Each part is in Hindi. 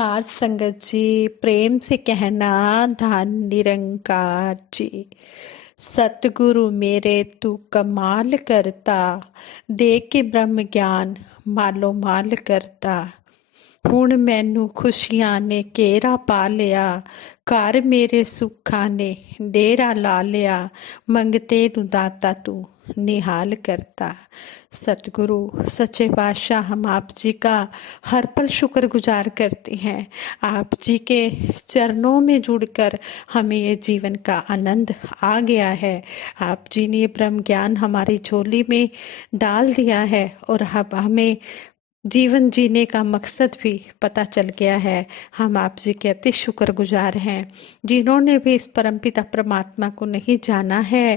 साथ संगत जी, प्रेम से कहना धन निरंकार जी। सतगुरु मेरे तू कमाल करता, दे के ब्रह्म ज्ञान मालो माल करता। ਹੁਣ ਮੈਨੂੰ ਖੁਸ਼ੀਆਂ ਨੇ ਘੇਰਾ ਪਾ ਲਿਆ, ਘਰ ਮੇਰੇ ਸੁੱਖਾਂ ਨੇ ਡੇਰਾ ਲਾ ਲਿਆ। ਮੰਗਤੇ ਨੂੰ दाता तू निहाल करता। सतगुरु सच्चे पातशाह, हम आप जी का हर पल शुक्रगुजार करते हैं। आप जी के चरणों में जुड़कर हमें ये जीवन का आनंद आ गया है। आप जी ने ये ब्रह्म ज्ञान हमारी झोली में डाल दिया है और अब हमें जीवन जीने का मकसद भी पता चल गया है। हम आप जी के अति शुक्रगुजार हैं। जिन्होंने भी इस परमपिता परमात्मा को नहीं जाना है,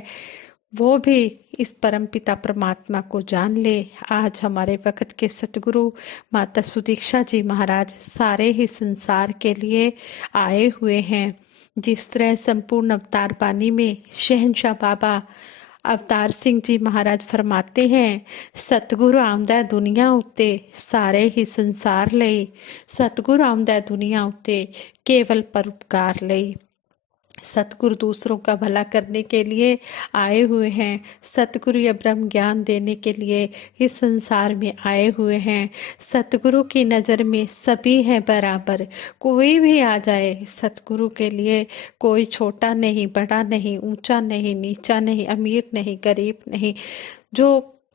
वो भी इस परमपिता परमात्मा को जान ले। आज हमारे वक्त के सतगुरु माता सुदीक्षा जी महाराज सारे ही संसार के लिए आए हुए हैं। जिस तरह संपूर्ण अवतार बानी में शहंशाह बाबा अवतार सिंह जी महाराज फरमाते हैं, सतगुरु आउंदा दुनिया उत्ते सारे ही संसार लई। सतगुरु आउंदा दुनिया उत्ते केवल परोपकार लई। सतगुरु दूसरों का भला करने के लिए आए हुए हैं। सतगुरु यह ब्रह्म ज्ञान देने के लिए इस संसार में आए हुए हैं। सतगुरु की नज़र में सभी हैं बराबर। कोई भी आ जाए, सतगुरु के लिए कोई छोटा नहीं, बड़ा नहीं, ऊंचा नहीं, नीचा नहीं, अमीर नहीं, गरीब नहीं। जो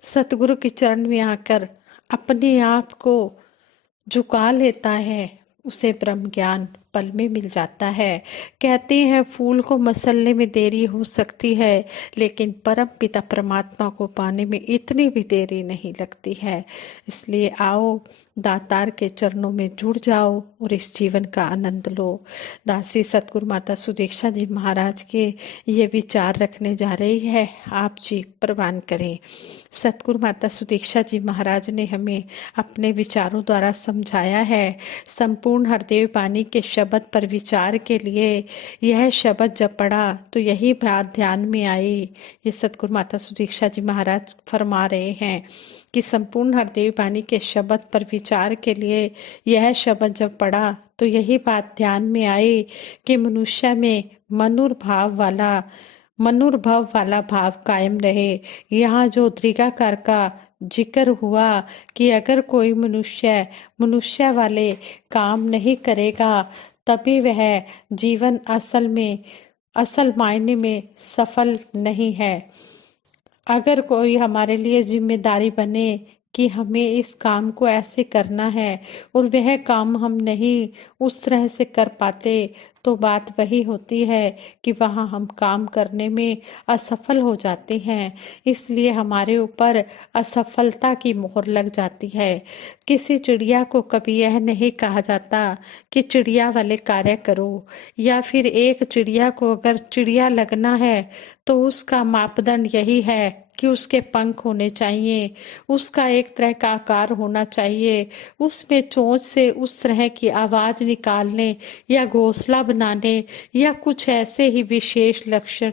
सतगुरु के चरण में आकर अपने आप को झुका लेता है, उसे ब्रह्म ज्ञान पल में मिल जाता है। कहते हैं फूल को मसलने में देरी हो सकती है, लेकिन परम पिता परमात्मा को पाने में इतनी भी देरी नहीं लगती है। इसलिए आओ, दातार के चरणों में जुड़ जाओ और इस जीवन का आनंद लो। दासी सतगुरु माता सुदीक्षा जी महाराज के ये विचार रखने जा रही है, आप जी प्रवान करें। सतगुरु माता सुदीक्षा जी महाराज ने हमें अपने विचारों द्वारा समझाया है। संपूर्ण हरदेव बानी के शब्द पर विचार के लिए यह शब्द जब पढ़ा तो यही बात ध्यान में आई। ये सतगुरु माता सुदीक्षा जी महाराज फरमा रहे हैं कि संपूर्ण हरदेव बानी के शब्द पर विचार के लिए यह शब्द जब पढ़ा तो यही बात ध्यान में आई कि मनुष्य में मनुर्भव वाला भाव कायम रहे। यहाँ जो दीर्घाकार का जिक्र हुआ कि अगर कोई मनुष्य वाले काम नहीं करेगा, तभी वह जीवन असल मायने में सफल नहीं है। अगर कोई हमारे लिए जिम्मेदारी बने कि हमें इस काम को ऐसे करना है और वह काम हम नहीं उस तरह से कर पाते, तो बात वही होती है कि वहाँ हम काम करने में असफल हो जाते हैं। इसलिए हमारे ऊपर असफलता की मोहर लग जाती है। किसी चिड़िया को कभी यह नहीं कहा जाता कि चिड़िया वाले कार्य करो, या फिर एक चिड़िया को अगर चिड़िया लगना है तो उसका मापदंड यही है कि उसके पंख होने चाहिए, उसका एक तरह का आकार होना चाहिए, उसमें चोंच से उस तरह की आवाज निकालने या घोंसला बनाने या कुछ ऐसे ही विशेष लक्षण,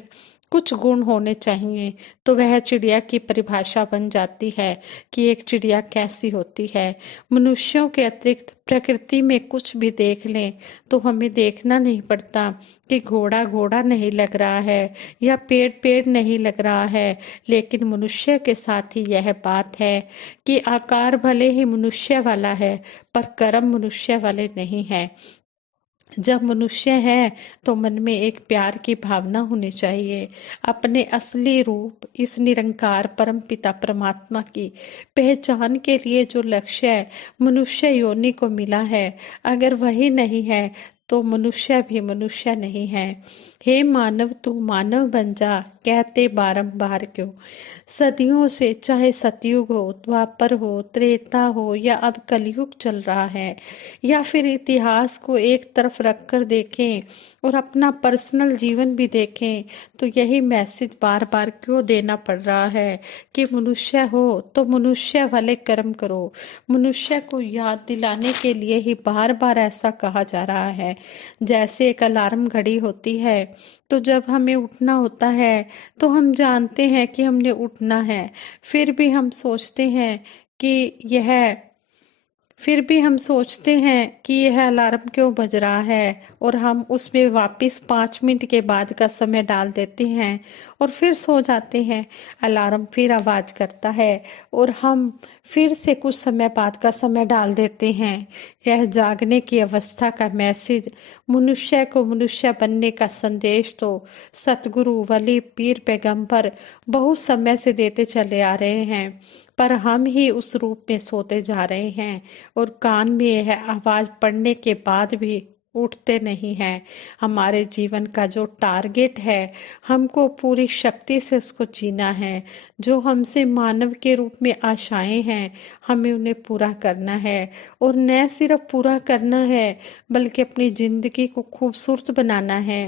कुछ गुण होने चाहिए, तो वह चिड़िया की परिभाषा बन जाती है कि एक चिड़िया कैसी होती है। मनुष्यों के अतिरिक्त प्रकृति में कुछ भी देख लें तो हमें देखना नहीं पड़ता कि घोड़ा घोड़ा नहीं लग रहा है या पेड़ पेड़ नहीं लग रहा है, लेकिन मनुष्य के साथ ही यह बात है कि आकार भले ही मनुष्य वाला है पर कर्म मनुष्य वाले नहीं है। जब मनुष्य है तो मन में एक प्यार की भावना होनी चाहिए। अपने असली रूप इस निरंकार परम पिता परमात्मा की पहचान के लिए जो लक्ष्य है मनुष्य योनि को मिला है, अगर वही नहीं है तो मनुष्य भी मनुष्य नहीं है। हे मानव तू मानव बन जा, कहते बारंबार क्यों। सदियों से, चाहे सतयुग हो, द्वापर हो, त्रेता हो या अब कलयुग चल रहा है, या फिर इतिहास को एक तरफ रखकर देखें और अपना पर्सनल जीवन भी देखें, तो यही मैसेज बार बार क्यों देना पड़ रहा है कि मनुष्य हो तो मनुष्य वाले कर्म करो। मनुष्य को याद दिलाने के लिए ही बार बार ऐसा कहा जा रहा है। जैसे एक अलार्म घड़ी होती है, तो जब हमें उठना होता है तो हम जानते हैं कि हमने उठना है, फिर भी हम सोचते हैं कि यह फिर भी हम सोचते हैं कि यह अलार्म क्यों बज रहा है, और हम उसमें वापस 5 मिनट के बाद का समय डाल देते हैं और फिर सो जाते हैं। अलार्म फिर आवाज करता है और हम फिर से कुछ समय बाद का समय डाल देते हैं। यह जागने की अवस्था का मैसेज, मनुष्य को मनुष्य बनने का संदेश तो सतगुरु, वली, पीर, पैगंबर बहुत समय से देते चले आ रहे हैं, पर हम ही उस रूप में सोते जा रहे हैं और कान में यह आवाज पड़ने के बाद भी उठते नहीं हैं। हमारे जीवन का जो टारगेट है, हमको पूरी शक्ति से उसको जीना है। जो हमसे मानव के रूप में आशाएं हैं, हमें उन्हें पूरा करना है, और न सिर्फ पूरा करना है बल्कि अपनी जिंदगी को खूबसूरत बनाना है।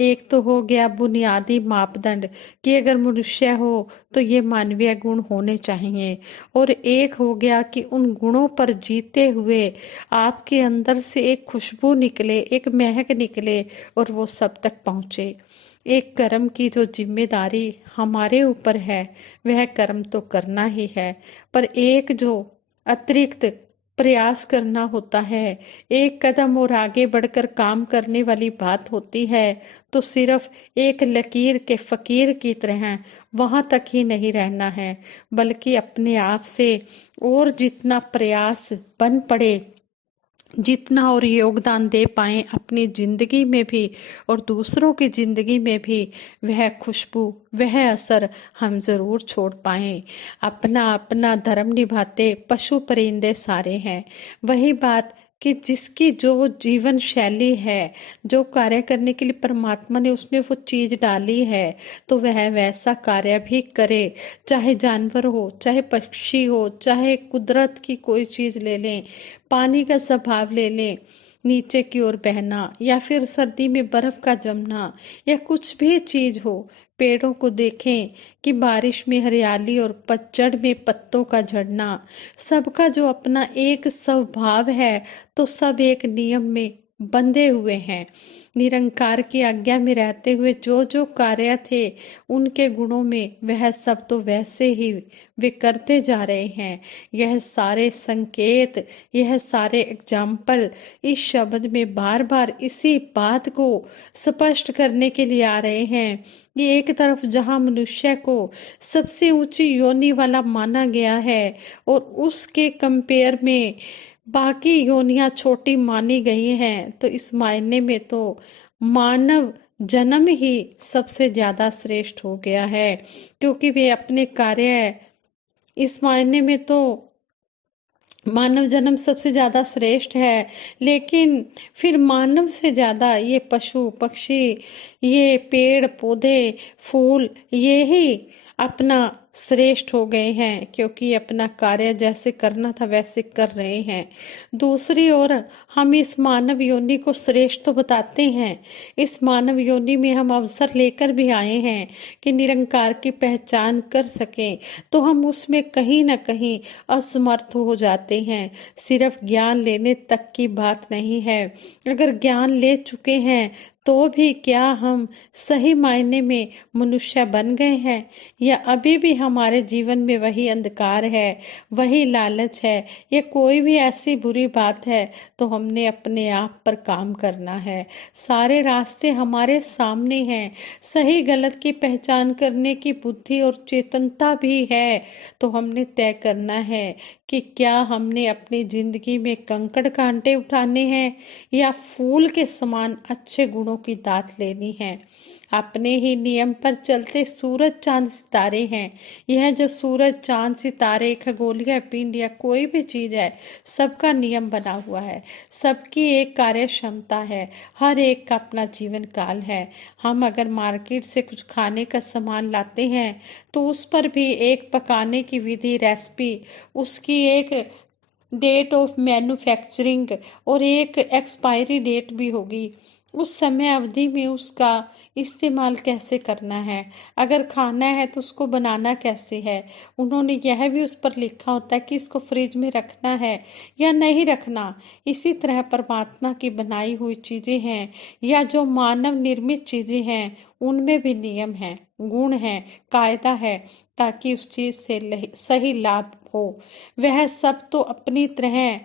एक तो हो गया बुनियादी मापदंड कि अगर मनुष्य हो तो ये मानवीय गुण होने चाहिए, और एक हो गया कि उन गुणों पर जीते हुए आपके अंदर से एक खुशबू निकले, एक महक निकले और वो सब तक पहुंचे। एक कर्म की जो जिम्मेदारी हमारे ऊपर है, वह कर्म तो करना ही है, पर एक जो अतिरिक्त प्रयास करना होता है, एक कदम और आगे बढ़कर काम करने वाली बात होती है, तो सिर्फ एक लकीर के फकीर की तरह वहां तक ही नहीं रहना है, बल्कि अपने आप से और जितना प्रयास बन पड़े, जितना और योगदान दे पाए अपनी जिंदगी में भी और दूसरों की जिंदगी में भी, वह खुशबू, वह असर हम जरूर छोड़ पाए। अपना अपना धर्म निभाते पशु परिंदे सारे हैं। वही बात कि जिसकी जो जीवन शैली है, जो कार्य करने के लिए परमात्मा ने उसमें वो चीज डाली है, तो वह वैसा कार्य भी करे। चाहे जानवर हो, चाहे पक्षी हो, चाहे कुदरत की कोई चीज ले लें, पानी का स्वभाव ले लें, नीचे की ओर बहना या फिर सर्दी में बर्फ का जमना, या कुछ भी चीज हो, पेड़ों को देखें कि बारिश में हरियाली और पतझड़ में पत्तों का झड़ना, सबका जो अपना एक स्वभाव है, तो सब एक नियम में बंधे हुए हैं। निरंकार की आज्ञा में रहते हुए जो जो कार्य थे, उनके गुणों में वह सब तो वैसे ही वे करते जा रहे हैं। यह सारे संकेत, यह सारे एग्जाम्पल इस शब्द में बार बार इसी बात को स्पष्ट करने के लिए आ रहे हैं। ये एक तरफ जहां मनुष्य को सबसे ऊंची योनि वाला माना गया है, और उसके कंपेयर में बाकी योनियां छोटी मानी गई हैं, तो इस मायने में तो मानव जन्म ही सबसे ज्यादा श्रेष्ठ हो गया है, क्योंकि वे अपने कार्य, इस मायने में तो मानव जन्म सबसे ज्यादा श्रेष्ठ है। लेकिन फिर मानव से ज्यादा ये पशु पक्षी, ये पेड़ पौधे, फूल, ये ही अपना श्रेष्ठ हो गए हैं, क्योंकि अपना कार्य जैसे करना था वैसे कर रहे हैं। दूसरी ओर हम इस मानव योनि को श्रेष्ठ तो बताते हैं, इस मानव योनि में हम अवसर लेकर भी आए हैं कि निरंकार की पहचान कर सकें, तो हम उसमें कहीं ना कहीं असमर्थ हो जाते हैं। सिर्फ ज्ञान लेने तक की बात नहीं है, अगर ज्ञान ले चुके हैं तो भी क्या हम सही मायने में मनुष्य बन गए हैं, या अभी भी हमारे जीवन में वही अंधकार है, वही लालच है, या कोई भी ऐसी बुरी बात है, तो हमने अपने आप पर काम करना है। सारे रास्ते हमारे सामने हैं, सही गलत की पहचान करने की बुद्धि और चेतनता भी है, तो हमने तय करना है कि क्या हमने अपनी जिंदगी में कंकड़ कांटे उठाने हैं, या फूल के समान अच्छे गुणों की दात लेनी है। अपने ही नियम पर चलते सूरज चांद सितारे हैं। यह जो सूरज चांद सितारे, खगोलीय पिंड या कोई भी चीज है, सबका नियम बना हुआ है, सबकी एक कार्य क्षमता है, हर एक का अपना जीवन काल है। हम अगर मार्केट से कुछ खाने का सामान लाते हैं, तो उस पर भी एक पकाने की विधि, रेसिपी, उसकी एक डेट ऑफ मैन्युफैक्चरिंग और एक एक्सपायरी डेट भी होगी। उस समय अवधि में उसका इस्तेमाल कैसे करना है, अगर खाना है तो उसको बनाना कैसे है, उन्होंने यह भी उस पर लिखा होता है कि इसको फ्रिज में रखना है या नहीं रखना। इसी तरह परमात्मा की बनाई हुई चीजें हैं, या जो मानव निर्मित चीजें हैं, उनमें भी नियम है, गुण है, कायदा है, ताकि उस चीज से सही लाभ हो। वह सब तो अपनी तरह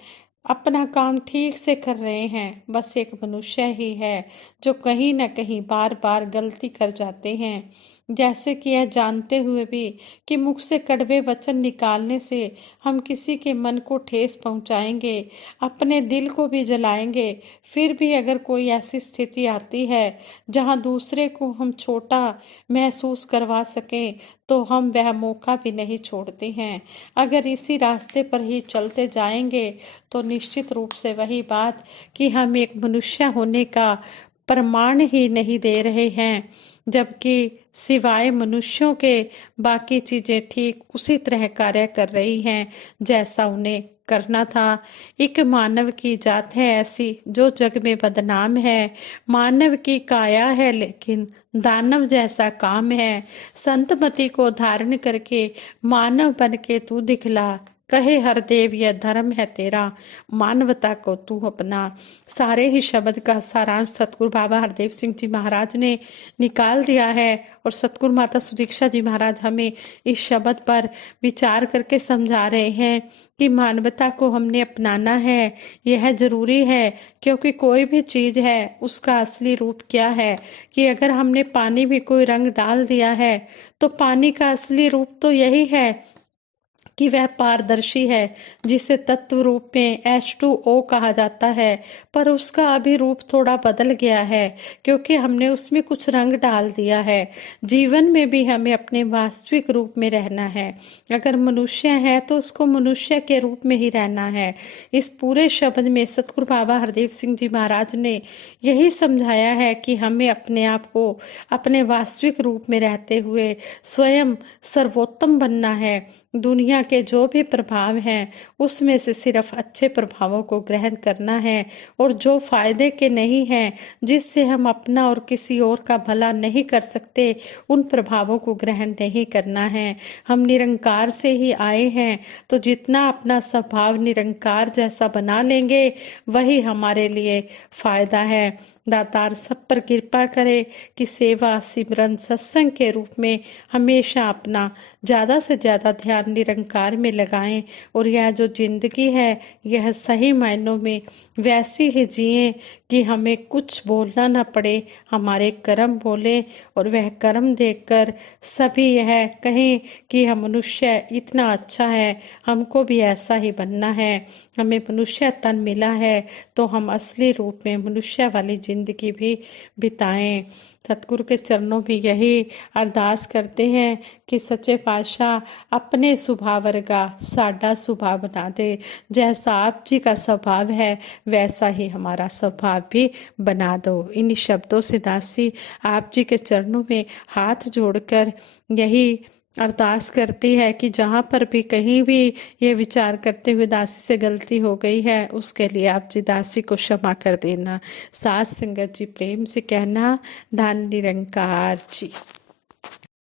अपना काम ठीक से कर रहे हैं, बस एक मनुष्य ही है जो कहीं न कहीं बार-बार गलती कर जाते हैं। जैसे कि यह जानते हुए भी कि मुख से कड़वे वचन निकालने से हम किसी के मन को ठेस पहुँचाएँगे, अपने दिल को भी जलाएँगे। फिर भी अगर कोई ऐसी स्थिति आती है, जहाँ दूसरे को हम छोटा महसूस करवा सकें, तो हम वह मौका भी नहीं छोड़ते हैं। अगर इसी रास्ते पर ही चलते जाएँगे, तो निश्चित रूप से वही बात कि हम एक मनुष्य होने का प्रमाण ही नहीं दे रहे हैं, जबकि सिवाय मनुष्यों के बाकी चीजें ठीक उसी तरह कार्य कर रही हैं जैसा उन्हें करना था। एक मानव की जात है ऐसी जो जग में बदनाम है। मानव की काया है लेकिन दानव जैसा काम है। संतमति को धारण करके मानव बन के तू दिखला, कहे हर देव यह धर्म है तेरा, मानवता को तू अपना। सारे ही शब्द का सारांश सतगुरु बाबा हरदेव सिंह जी महाराज ने निकाल दिया है और सतगुरु माता सुदीक्षा जी महाराज हमें इस शब्द पर विचार करके समझा रहे हैं कि मानवता को हमने अपनाना है। यह जरूरी है क्योंकि कोई भी चीज है उसका असली रूप क्या है कि अगर हमने पानी में कोई रंग डाल दिया है तो पानी का असली रूप तो यही है कि वह पारदर्शी है, जिसे तत्व रूप में H2O कहा जाता है। पर उसका अभी रूप थोड़ा बदल गया है क्योंकि हमने उसमें कुछ रंग डाल दिया है। जीवन में भी हमें अपने वास्तविक रूप में रहना है। अगर मनुष्य है तो उसको मनुष्य के रूप में ही रहना है। इस पूरे शब्द में सतगुरु बाबा हरदेव सिंह जी महाराज ने यही समझाया है कि हमें अपने आप को अपने वास्तविक रूप में रहते हुए स्वयं सर्वोत्तम बनना है। दुनिया के जो भी प्रभाव हैं उसमें से सिर्फ अच्छे प्रभावों को ग्रहण करना है और जो फायदे के नहीं हैं, जिससे हम अपना और किसी और का भला नहीं कर सकते, उन प्रभावों को ग्रहण नहीं करना है। हम निरंकार से ही आए हैं, तो जितना अपना स्वभाव निरंकार जैसा बना लेंगे वही हमारे लिए फायदा है। दातार सब पर कृपा करे कि सेवा सिमरन सत्संग के रूप में हमेशा अपना ज्यादा से ज्यादा ध्यान निरंकार में लगाएं और यह जो जिंदगी है यह सही मायनों में वैसी ही जिए कि हमें कुछ बोलना ना पड़े, हमारे कर्म बोले और वह कर्म देखकर सभी यह कहें कि यह मनुष्य इतना अच्छा है, हमको भी ऐसा ही बनना है। हमें मनुष्य तन मिला है तो हम असली रूप में मनुष्य वाली जिंदगी भी बिताएं। सतगुरु के चरणों में यही अरदास करते हैं कि सच्चे पातशाह अपने सुभाव वर्गा साडा सुभाव बना दे। जैसा आप जी का स्वभाव है वैसा ही हमारा स्वभाव भी बना दो। इन शब्दों से दासी आप जी के चरणों में हाथ जोड़कर यही अरदास करती है कि जहाँ पर भी कहीं भी ये विचार करते हुए दासी से गलती हो गई है उसके लिए आप जी दासी को क्षमा कर देना। साथ संगत जी प्रेम से कहना, धन निरंकार जी।